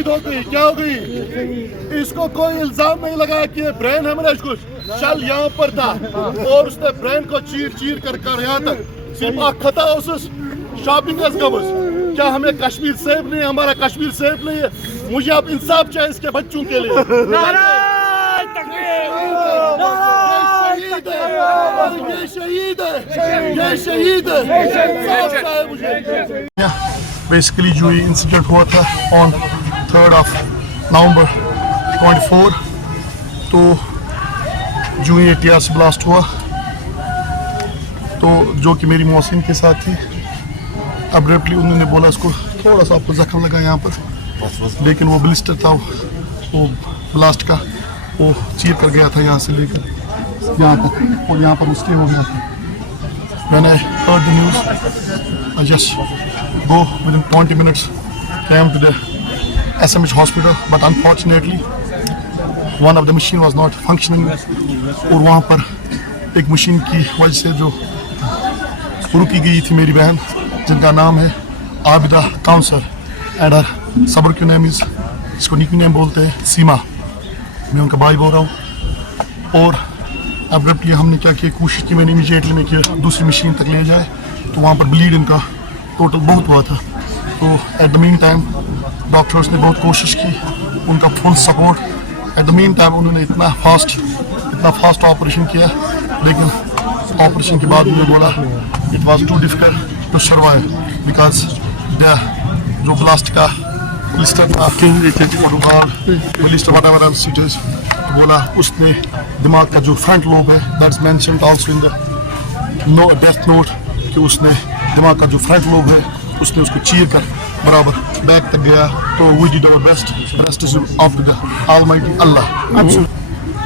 शहीद हो गई, क्या हो गई? इसको कोई इल्जाम नहीं लगा कि ये ब्रेन हेमरेज कुछ शल यहाँ पर था और उसने ब्रेन को चीर कर यहाँ तक सिर्फ खता उस शॉपिंग गमस। क्या हमें कश्मीर सेफ नहीं है? हमारा कश्मीर सेफ नहीं है। मुझे अब इंसाफ चाहिए इसके बच्चों के लिए। ये शहीद है, ये शहीद है, इंसाफ चाहिए मुझे। बेसिकली जो ये इंसिडेंट हुआ था ऑन 3 नवंबर 24, तो जो ये टीआरसी ब्लास्ट हुआ तो जो कि मेरी मौसिन के साथ थी, अब्रप्टली उन्होंने बोला इसको थोड़ा सा आपको जख्म लगा यहाँ पर, लेकिन वो ब्लिस्टर था वो ब्लास्ट का, वो चीर कर गया था यहाँ से लेकर यहाँ तक और यहाँ पर स्टे हो गया था। When I heard the news, I just go within 20 minutes, came to the SMH hospital, but unfortunately one of the machine was not functioning और वहाँ पर एक मशीन की वजह से जो रुकी गई थी मेरी बहन, जिनका नाम है आबिदा काउंसर एंड हर सबर क्यू नेम इज, इसको निकी नेम बोलते हैं, सीमा। मैं उनका भाई बोल रहा हूँ। और अब्रप्टली हमने क्या किया, कोशिश की मैंने इमीडिएटली में किया दूसरी मशीन तक ले जाए, तो वहाँ पर ब्लीड इनका टोटल बहुत हुआ था। तो at the mean time doctors ने बहुत कोशिश की, उनका full support. At the mean time उन्होंने इतना फास्ट ऑपरेशन किया, लेकिन ऑपरेशन के बाद उन्होंने बोला it was too difficult to survive because the जो ब्लास्ट का ब्लिस्टर था, बोला उसने दिमाग का जो फ्रंट लोब है, that's mentioned also in the death note, कि उसने दिमाग का जो फ्रंट लोब है उसने उसको चीर कर बराबर बैक तक गया। तो we did our best, rest is of the almighty Allah.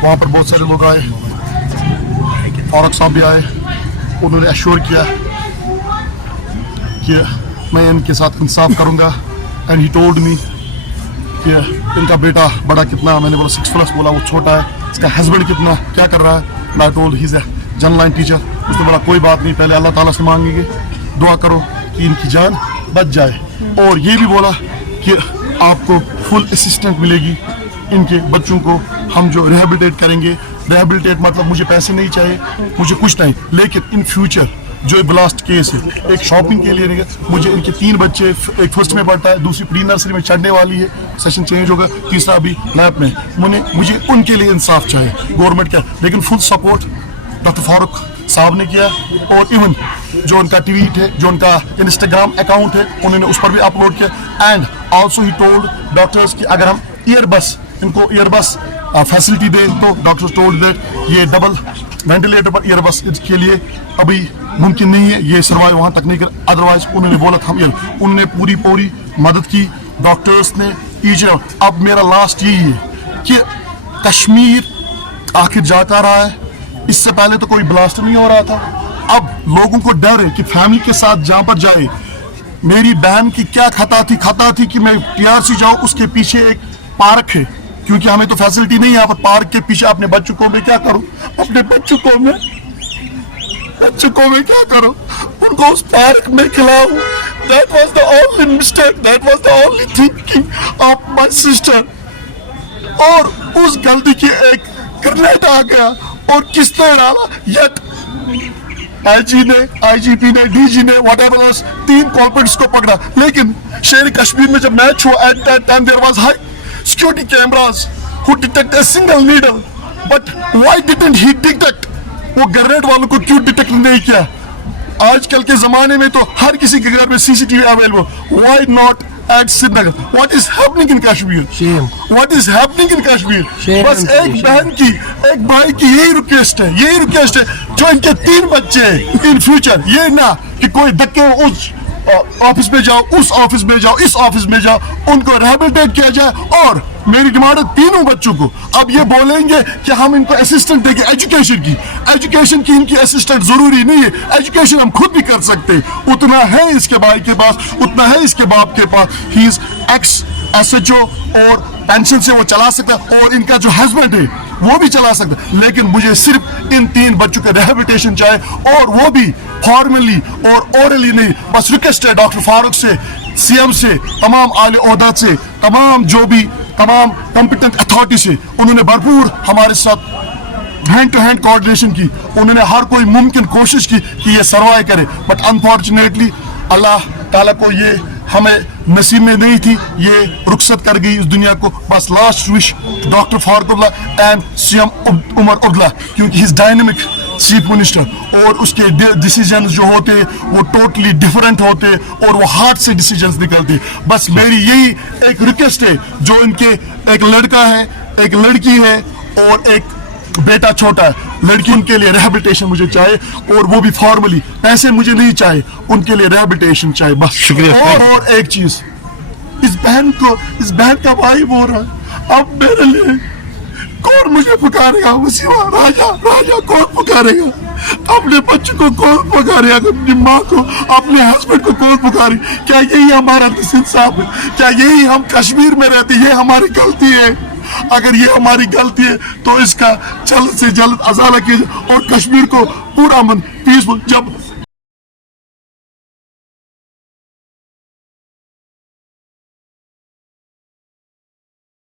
वहाँ पर बहुत सारे लोग आए, फारूक साहब भी आए, उन्होंने एश्योर किया कि मैं इनके साथ इंसाफ करूँगा। एंड ही टोल्ड मी कि इनका बेटा बड़ा कितना, मैंने बोला 6+, बोला वो छोटा है। इसका हस्बैंड कितना, क्या कर रहा है? मैं told he is a general line teacher. उसने बोला कोई बात नहीं, पहले अल्लाह ताला से मांगेंगे, दुआ करो कि इनकी जान बच जाए। और ये भी बोला कि आपको फुल असिस्टेंट मिलेगी, इनके बच्चों को हम जो रिहेबिलिटेट करेंगे। रिहेबिलिटेट मतलब मुझे पैसे नहीं चाहिए, मुझे कुछ नहीं, लेकिन इन फ्यूचर जो ब्लास्ट केस है, एक शॉपिंग के लिए नहीं, मुझे इनके 3 बच्चे, एक फर्स्ट में पढ़ता है, दूसरी प्री नर्सरी में चढ़ने वाली है, सेशन चेंज होगा, तीसरा अभी लैब में। मुझे उनके लिए इंसाफ चाहिए गवर्नमेंट का। लेकिन फुल सपोर्ट डॉक्टर फारूक साहब ने किया, और इवन जो उनका ट्वीट है, जो उनका इंस्टाग्राम अकाउंट है, उन्होंने उस पर भी अपलोड किया। And also he told doctors कि अगर हम इनको ईयरबस फैसिलिटी दें, तो डॉक्टर्स टोल्ड दैट ये डबल वेंटिलेटर पर ईयरबस के लिए अभी मुमकिन नहीं है, ये सर्वाइव वहाँ तक नहीं कर। अदरवाइज उन्होंने बोला था उन्होंने पूरी मदद की डॉक्टर्स ने। अब मेरा लास्ट यही है कि कश्मीर आखिर जाता रहा है, इससे पहले तो कोई ब्लास्ट नहीं हो रहा था। अब लोगों को डर है कि फैमिली के साथ जहाँ पर जाए। मेरी बहन की क्या खता थी कि मैं टीआरसी जाऊँ, उसके पीछे एक पार्क है, क्योंकि हमें तो फैसिलिटी नहीं है यहाँ पर। पार्क के पीछे अपने बच्चों को मैं क्या करूँ, अपने बच्चों को मैं क्या करूँ, उनको उस पार्क में खिलाऊं। That was the only mistake, that was the only thinking of my sister। और उस गलती की एक ग्रेनेड आ गया, और किसने डाला? यट आईजीपी ने, डीजी ने, whatever else, 3 कॉल्प्रिट्स को पकड़ा। लेकिन शेर कश्मीर में जब मैच हुआ, at that time there was high security cameras who detect a single needle, but why didn't he detect? वो ग्रेनेड वालों को क्यों डिटेक्ट नहीं किया? आजकल के जमाने में तो हर किसी के घर में CCTV available. Why not at Srinagar? What is happening in Kashmir? Shame. What is happening in Kashmir? बस एक बहन की, एक भाई की यही रिक्वेस्ट है, जो इनके 3 बच्चे इन फ्यूचर, ये ना कि कोई धक्के उस ऑफिस में जाओ, उस ऑफिस में जाओ, इस ऑफिस में जाओ, उनको रिहेबिलिटेट किया जाए। और मेरी डिमांड है 3 बच्चों को। अब ये बोलेंगे कि हम इनको असिस्टेंट देंगे एजुकेशन की इनकी असिस्टेंट जरूरी नहीं है, एजुकेशन हम खुद भी कर सकते। उतना है इसके भाई के पास, उतना है इसके बाप के पास। ही इज एक्स SHO और पेंशन से वो चला सकता है, और इनका जो हस्बैंड है वो भी चला सकता है। लेकिन मुझे सिर्फ इन 3 बच्चों का रिहेबिलिटेशन चाहिए, और वो भी फॉर्मली और ओरली नहीं। बस रिक्वेस्ट है डॉक्टर फारूक से सीएम से, तमाम आले ओहदा से, तमाम जो भी तमाम कॉम्पिटेंट अथॉरिटी से उन्होंने भरपूर हमारे साथ हैंड टू हैंड कोऑर्डिनेशन की. उन्होंने हर कोई मुमकिन कोशिश की कि ये सर्वाइव करे, बट अनफॉर्चुनेटली अल्लाह ताला को ये हमें नसीब में नहीं थी, ये रुखसत कर गई इस दुनिया को. बस last wish doctor Farooq Abdullah and CM Omar Abdullah, क्योंकि he is dynamic chief minister और उसके डिसीजंस जो होते वो टोटली डिफरेंट होते और वो हार्ट से डिसीजंस निकलते. बस मेरी यही एक रिक्वेस्ट है, जो इनके एक लड़का है, एक लड़की है और एक बेटा छोटा है. लड़की, उनके लिए रिहेबिलिटेशन मुझे चाहिए, और वो भी फॉर्मली. पैसे मुझे नहीं चाहिए, उनके लिए रिहेबिलिटेशन चाहिए बस. शुक्रिया. और एक चीज, इस बहन का भाई बोल रहा है, अब मेरे लिए कौन मुझे पुकारेगा? वसीमा, राजा कौन पुकारेगा? अपने बच्चों को कौन पुकारेगा? अपनी माँ को, अपने हस्बैंड को कौन पुकारे? क्या यही हमारा इंसाफ है? क्या यही हम कश्मीर में रहते, ये हमारी गलती है? अगर ये हमारी गलती है तो इसका जल्द से जल्द अजाला कीजिए और कश्मीर को पूरा अमन पीसफुल. जब